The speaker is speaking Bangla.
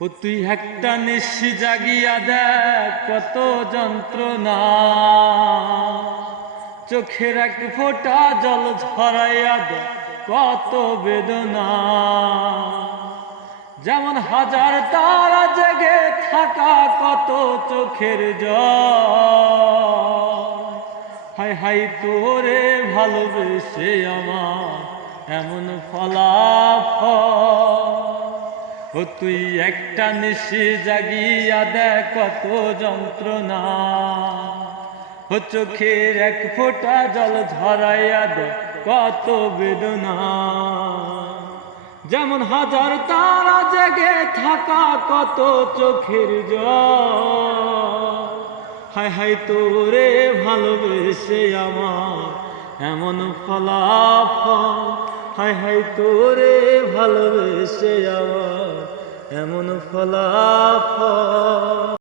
ও তুই একটা নিশি জাগিয়া দেখ কত যন্ত্রণা, চোখের এক ফোঁটা জল ঝরাইয়া দেখ কত বেদনা। যেমন হাজার তারা জেগে থাকা কত চোখের জল, হাই হাই তোরে ভালোবেসে আমার এমন ফলাফল। ও তুই একটা নিশি জাগিয়া দেখ কত যন্ত্রণা, ও চোখের এক ফোঁটা জল ঝরাইয়া দেখ কত বেদনা। যেমন হাজার তারা জেগে থাকা কত চোখের জল, হায় হায় তোরে ভালোবেসে আমার এমন ফলাফল। হায় হায় তোরে ভালোবেসে আমার এমন ফলাফল।